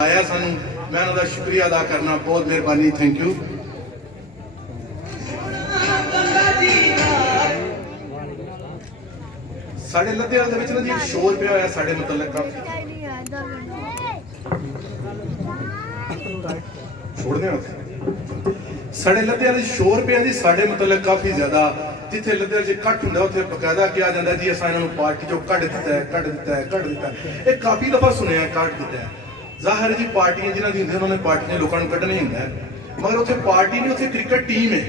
आया सानू मैं उनका शुक्रिया अदा करना, बहुत मेहरबानी, थैंक यू। साढ़े लुधियाने दे विच ना जी शोर पिया होया साढ़े मुतलक काफी छोड़ देना साढ़े लुधियाने शोर पिया जी साढ़े मुतलक काफी ज्यादा। जिथे लुधियाने च इकट्ठ हुंदा उत्थे बकायदा किया जांदा जी असां इन्हां नूं पार्टी चों कढ दित्ता है, कढ दित्ता है, कढ दित्ता है। ये काफी दफा सुनिया कढ दित्ता है। जाहिर जी पार्टियां जिन्हां दी हुंदियां उन्होंने पार्टियां लोकां नूं कढना ही हुंदा है, मगर उत्थे पार्टी नहीं, उत्थे क्रिकेट टीम है।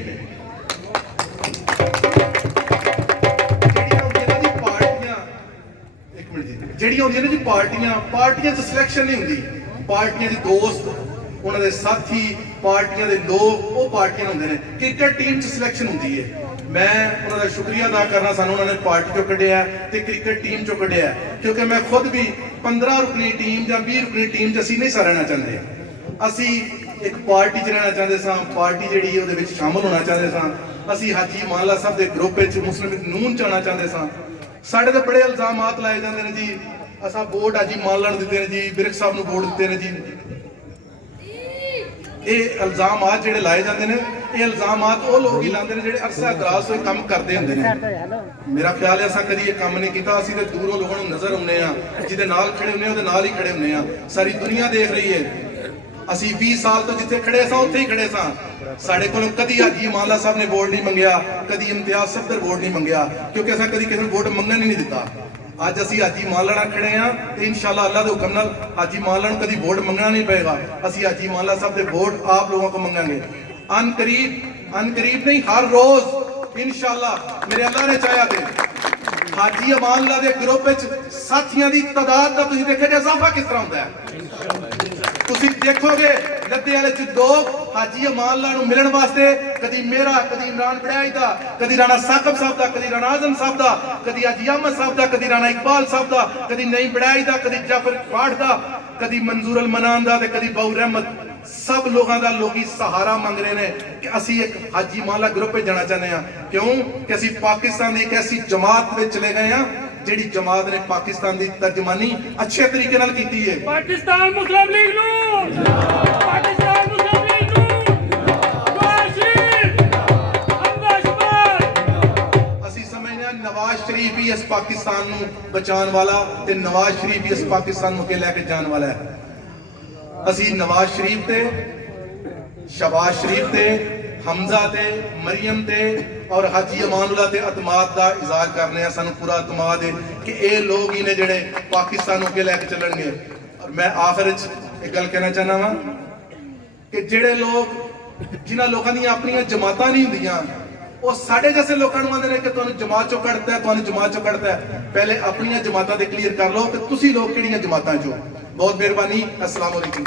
ਜਿਹੜੀਆਂ ਹੁੰਦੀਆਂ ਨੇ ਜੀ ਪਾਰਟੀਆਂ 'ਚ ਸਿਲੈਕਸ਼ਨ ਨਹੀਂ ਹੁੰਦੀ, ਪਾਰਟੀਆਂ 'ਚ ਦੋਸਤ, ਉਹਨਾਂ ਦੇ ਸਾਥੀ, ਪਾਰਟੀਆਂ ਦੇ ਲੋਕ, ਉਹ ਪਾਰਟੀਆਂ ਹੁੰਦੇ ਨੇ। ਕ੍ਰਿਕਟ ਟੀਮ 'ਚ ਸਿਲੈਕਸ਼ਨ ਹੁੰਦੀ ਹੈ। ਮੈਂ ਉਹਨਾਂ ਦਾ ਸ਼ੁਕਰੀਆ ਅਦਾ ਕਰਨਾ, ਸਾਨੂੰ ਉਹਨਾਂ ਨੇ ਪਾਰਟੀ 'ਚੋਂ ਕੱਢਿਆ ਤੇ ਕ੍ਰਿਕਟ ਟੀਮ 'ਚੋਂ ਕੱਢਿਆ, ਕਿਉਂਕਿ ਮੈਂ ਖੁਦ ਵੀ 15 ਰੁਕਨੀ ਟੀਮ ਜਾਂ 20 ਰੁਕਨੀ ਟੀਮ 'ਚ ਅਸੀਂ ਨਹੀਂ ਸਾਂ ਰਹਿਣਾ ਚਾਹੁੰਦੇ। ਅਸੀਂ ਇੱਕ ਪਾਰਟੀ 'ਚ ਰਹਿਣਾ ਚਾਹੁੰਦੇ ਸਾਂ, ਪਾਰਟੀ ਜਿਹੜੀ ਉਹਦੇ ਵਿੱਚ ਸ਼ਾਮਲ ਹੋਣਾ ਚਾਹੁੰਦੇ ਸਾਂ। ਅਸੀਂ ਹਾਜੀ ਮਾਨਲਾ ਸਾਹਿਬ ਦੇ ਗਰੁੱਪ ਵਿੱਚ ਮੁਸਲਿਮ ਨੂਨ ਚਾਹਣਾ ਚਾਹੁੰਦੇ ਸਾਂ। ਸਾਡੇ ਤੇ ਬੜੇ ਇਲਜ਼ਾਮਾਤ ਲਾਏ ਜਾਂਦੇ ਨੇ ਜੀ, ਅਸਾਂ ਵੋਟ ਹਾਜੀ ਮਾਨਲਾ ਨੂੰ ਦਿੱਤੇ ਨੇ ਜੀ, ਬਿਰਕ ਸਾਹਿਬ ਨੂੰ ਵੋਟ ਦਿੱਤੇ ਨੇ ਜੀ। ਇਹ ਇਲਜ਼ਾਮਾਤ ਜਿਹੜੇ ਲਾਏ ਜਾਂਦੇ ਨੇ, ਇਹ ਇਲਜ਼ਾਮਾਤ ਉਹ ਲੋਕ ਹੀ ਲਾਉਂਦੇ ਨੇ ਜਿਹੜੇ ਅਰਸਾ ਦਰਾਜ਼ ਤੋਂ ਕੰਮ ਕਰਦੇ ਹੁੰਦੇ ਨੇ। ਮੇਰਾ ਖਿਆਲ ਹੈ ਅਸਾਂ ਕਦੀ ਇਹ ਕੰਮ ਨਹੀਂ ਕੀਤਾ। ਅਸੀਂ ਤੇ ਦੂਰੋਂ ਲੋਕਾਂ ਨੂੰ ਨਜ਼ਰ ਆਉਂਦੇ ਆ, ਜਿਹਦੇ ਨਾਲ ਖੜੇ ਹੁੰਦੇ ਉਹਦੇ ਨਾਲ ਹੀ ਖੜੇ ਹੁੰਦੇ ਆ। ਸਾਰੀ ਦੁਨੀਆ ਦੇਖ ਰਹੀ ਹੈ। ਅਸੀਂ 20 ਸਾਲ ਤੋਂ ਜਿੱਥੇ ਖੜੇ ਸਾਂ ਉੱਥੇ ਹੀ ਖੜੇ ਸਾਂ। ਸਾਡੇ ਕੋਲੋਂ ਕਦੀ ਹਾਜੀ ਮਾਨਲਾ ਸਾਹਿਬ ਨੇ ਵੋਟ ਨਹੀਂ ਮੰਗਿਆ, ਕਦੀ ਇਮਤਿਆਜ਼ ਸਫਦਰ ਵੋਟ ਨਹੀਂ ਮੰਗਿਆ, ਕਿਉਂਕਿ ਅਸਾਂ ਕਦੀ ਕਿਸੇ ਨੂੰ ਵੋਟ ਮੰਗਣ ਹੀ ਨਹੀਂ ਦਿੱਤਾ। ਅੱਜ ਅਸੀਂ ਹਾਜੀ ਮਾਨਲਾ ਨਾਲ ਖੜੇ ਆ ਤੇ ਇਨਸ਼ਾਅੱਲਾ ਅੱਲਾਹ ਦੇ ਹੁਕਮ ਨਾਲ ਹਾਜੀ ਮਾਨਲਾ ਨੂੰ ਕਦੀ ਵੋਟ ਮੰਗਣਾ ਨਹੀਂ ਪਏਗਾ। ਅਸੀਂ ਹਾਜੀ ਮਾਨਲਾ ਸਾਹਿਬ ਦੇ ਵੋਟ ਆਪ ਲੋगों को ਮੰਗਾਂਗੇ। अनकरीब नहीं, हर रोज इंशाअल्लाह, मेरे अल्लाह ने चाहा ते हाजी मानला दे ग्रुप विच साथियां दी तादाद दा तुसीं देखो इजाफा किस तरह हुंदा है। तुसीं देखोगे लुधियाने च लोग हाजी मानला नूं मिलण वास्ते कदी मेरा, कदी इमरान बड़ाई दा, कदी राणा साकब साहब दा, कदी राणा आजम साहब दा, कदी हाजी अहमद साहब दा, कदी राणा इकबाल साहब दा, कदी नईम बड़ाई दा, कदी जाफर फाड़ दा, कदी मंजूर अल मनान दा ते कदी बाऊ रहमत। सब लोगों का लोग सहारा मंग रहे हैं कि असी एक हाजी मानला ग्रुप में जाना चाहते हैं। क्यों कि असी पाकिस्तान की एक ऐसी जमात में चले गए हैं जिहड़ी जमात ने पाकिस्तान की तर्जमानी अच्छे तरीके नाल कीती है। पाकिस्तान मुस्लिम लीग नून, पाकिस्तान मुस्लिम लीग नून, असी समझने नवाज शरीफ ही इस पाकिस्तान नूं बचाने वाला ते नवाज शरीफ ही इस पाकिस्तान नूं के लेके जाने वाला है। असी नवाज शरीफ ते, शहबाज शरीफ ते, हमजा ते, मरियम ते और हाजी अमानुल्लाह ते अतमाद का इजहार करने हैं। सानू पूरा अतमाद है कि ये लोग ही ने जेडे पाकिस्तान के लैके चलणगे। और मैं आखिर एक गल कहना चाहना वा कि जेडे लोग, जिन्हां लोगों दी अपनी जमातां नहीं हुंदियां, वो साढ़े जैसे लोगों को आंदे ने कि तुहानू जमात चों कढ़ता है, तुहानू जमात चों कढ़ता है। पहले अपनी जमातां ते क्लीयर कर लो कि तुसी लोग किहड़ियां जमातां चो। बहुत मेहरबानी, अस्सलाम वालेकुम।